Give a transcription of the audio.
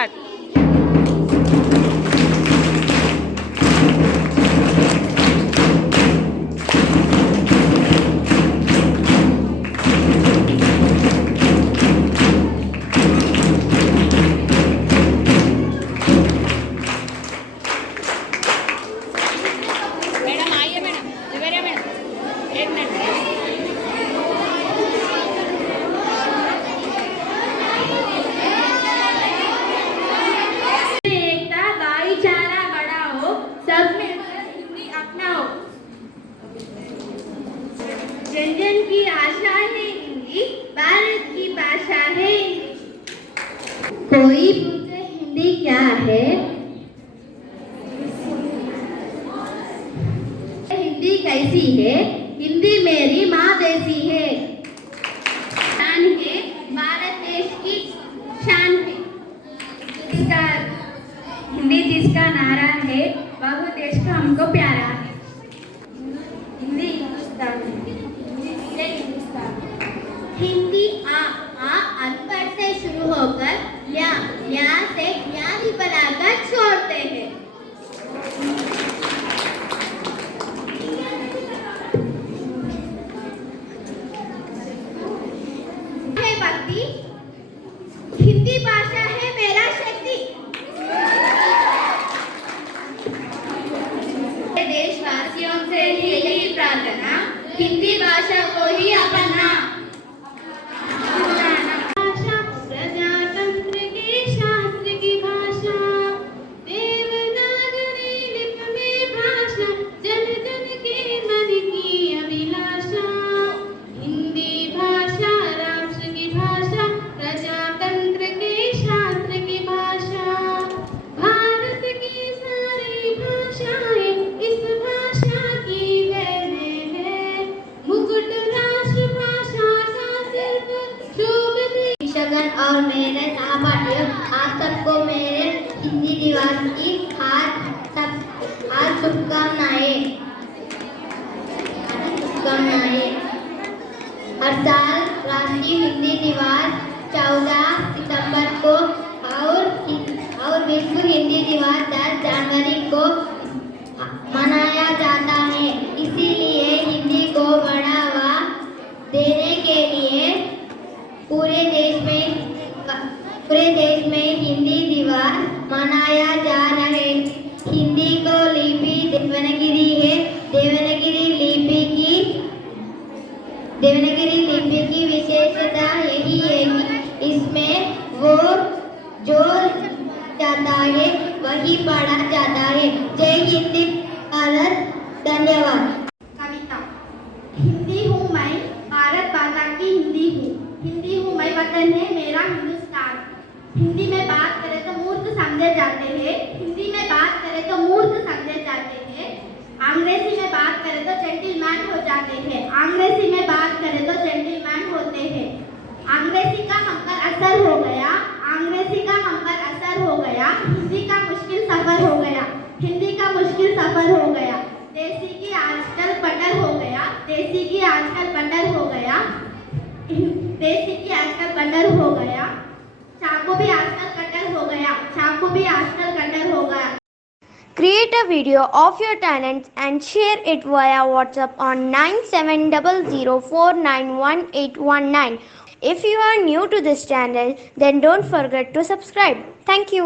Start. Madam आइए, madam इधर है मैडम, एक मिनट। एकता भाईचारा बढ़ाओ, सब मिलकर हिंदी अपनाओ। जन जन की आशा है हिंदी, भारत की भाषा है। कोई पूछे हिंदी क्या है? हिंदी कैसी है? हिंदी मेरी माँ जैसी है। शान है, भारत देश की शान है। जिसका हिंदी जिसका नारा है, वह देश का हमको प्यारा है। हिंदी हिंदुस्तान, हिंदी हिंदुस्तान। हिंदी आ अनपढ़ से शुरू होकर या से ज्ञानी बनाकर छोड़ते हैं। भक्ति, हिंदी भाषा है मेरा शक्ति। देशवासियों से यही प्रार्थना, हिंदी भाषा को ही अपनाना। भाषा प्रजातंत्र के शास्त्र की भाषा, देवनागरी लिपि में भाषा, जन जन के मन की अभिलाषा। हिंदी भाषा राष्ट्र की भाषा, प्रजातंत्र के शास्त्र की भाषा। भारत की सारी भाषाएं इस भाषा की देन है। मुकुट राष्ट्रभाषा का सिर्फ शोभित। शगन और मेरे सहपाठियों, आप सबको मेरे हिंदी दिवस की हार्दिक शुभकामनाएं। हर साल राष्ट्रीय हिंदी दिवस 14 सितंबर को और विश्व हिंदी दिवस 10 जनवरी को मनाया जाता है। इसीलिए हिंदी को बढ़ावा देने के लिए पूरे देश में हिंदी दिवस मनाया जा रहा है। हिंदी को लिपि देवनागरी है। देवनागरी लिपि की विशेषता यही है कि इसमें वो जो जाता है वही पढ़ा जाता है। जय हिंद भारत। धन्यवाद। कविता। हिंदी हूँ मैं, भारत माता की हिंदी हूँ। हिंदी हूँ मैं, वतन है मेरा हिंदुस्तान। हिंदी में बात करें तो मूर्ख समझे जाते हैं। हिंदी में बात करें तो मूर्ख समझे जाते हैं। अंग्रेजी में बात करें तो जेंटलमैन हो जाते हैं। अंग्रेजी में बात करें तो जेंटलमैन होते हैं। अंग्रेजी का हम पर असर हो गया। अंग्रेजी का हम पर असर हो गया। हिंदी का मुश्किल सफर हो गया। हिंदी का मुश्किल सफर हो गया। देसी की आजकल पटर हो गया। देसी की आजकल पटर हो गया। देसी की आजकल पटर हो गया। चाकू भी आजकल कटर हो गया। चाकू भी आजकल कटर हो गया। Create a video of your talents and share it via WhatsApp on 9700491819. If you are new to this channel, then don't forget to subscribe. Thank you.